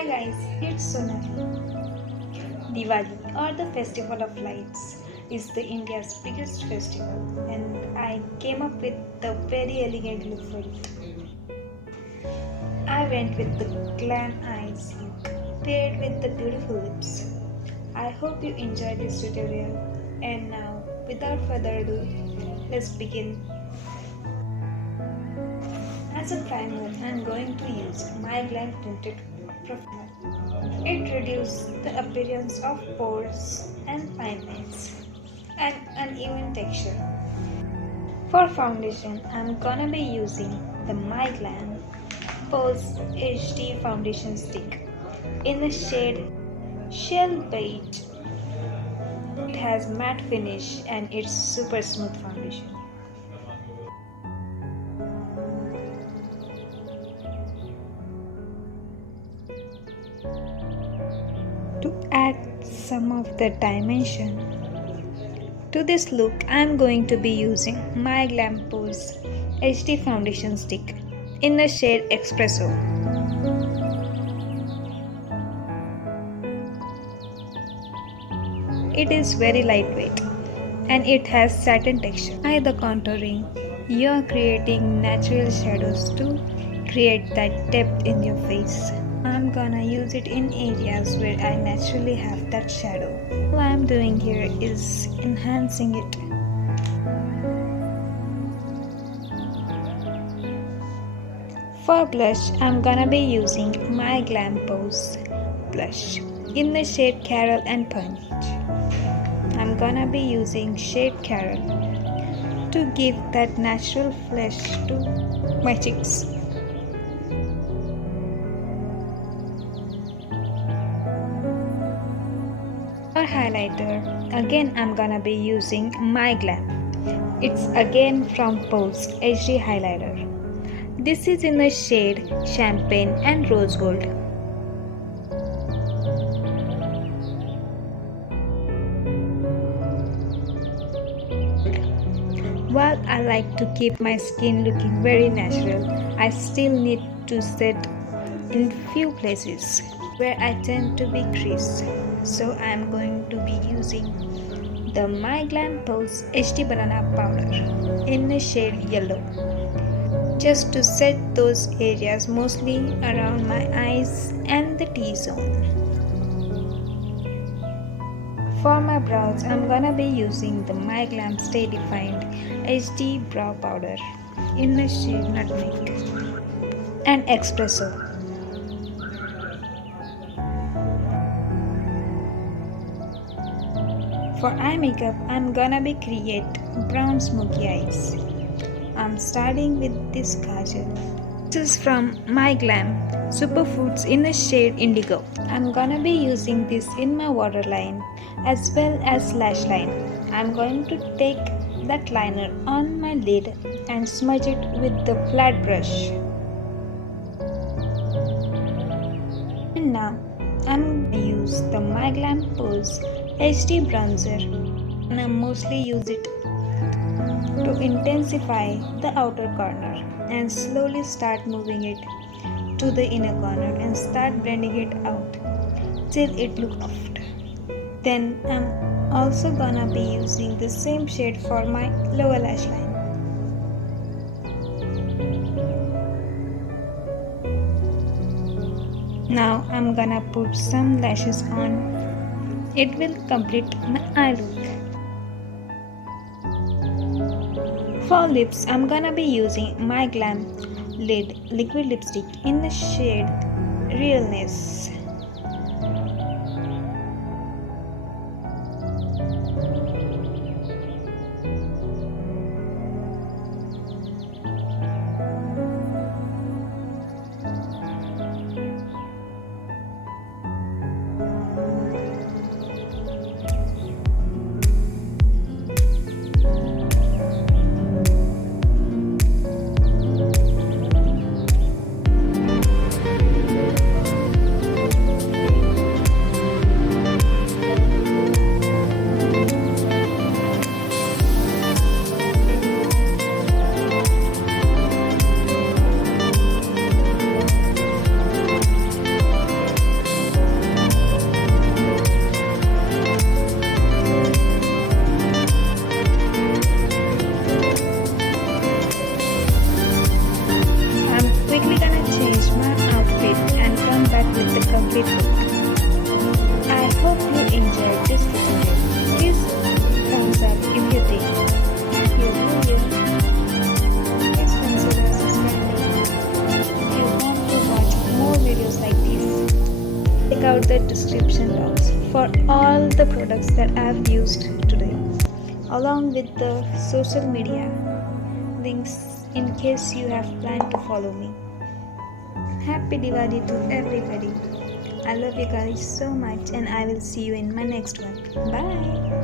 Hi guys, it's Sonali. Diwali or the Festival of Lights is the India's biggest festival and I came up with a very elegant look for it. I went with the glam eyes look paired with the beautiful lips. I hope you enjoyed this tutorial and now without further ado, let's begin. As a primer, I am going to use my glam tinted profile. It reduces the appearance of pores and fine lines and uneven texture. For foundation, I'm gonna be using the My Glam Pose HD Foundation Stick in the shade Shell Beige. It has matte finish and it's super smooth foundation. To add some of the dimension to this look, I am going to be using my Glam Pose HD Foundation Stick in the shade Espresso. It is very lightweight and it has satin texture. By the contouring, you are creating natural shadows to create that depth in your face. I'm gonna use it in areas where I naturally have that shadow. What I'm doing here is enhancing it. For blush, I'm gonna be using my Glam Pose blush in the shade Carol and Punch. I'm gonna be using shade Carol to give that natural flesh to my cheeks. For highlighter, again I'm gonna be using my Glam. It's again from Pose HD Highlighter. This is in the shade Champagne and Rose Gold. While I like to keep my skin looking very natural, I still need to set in few places where I tend to be creased. So I am going to be using the My Glam Pose HD Banana Powder in the shade Yellow, just to set those areas mostly around my eyes and the T-zone. For my brows, I'm gonna be using the My Glam Stay Defined HD Brow Powder in the shade Nutmeg and Espresso. For eye makeup, I'm gonna be create brown smoky eyes. I'm starting with this kajal. This is from My Glam Superfoods in the shade Indigo. I'm gonna be using this in my waterline as well as lash line. I'm going to take that liner on my lid and smudge it with the flat brush. And now I'm going to use the My Glam Pose HD Bronzer and I mostly use it to intensify the outer corner and slowly start moving it to the inner corner and start blending it out till it looks soft. Then I'm also gonna be using the same shade for my lower lash line. Now I'm gonna put some lashes on. It will complete my eye look. For lips, I'm gonna be using my Glam Lid Liquid Lipstick in the shade Realness. out the description box for all the products that I have used today, along with the social media links in case you have planned to follow me. Happy Diwali to everybody. I love you guys so much, and I will see you in my next one. Bye.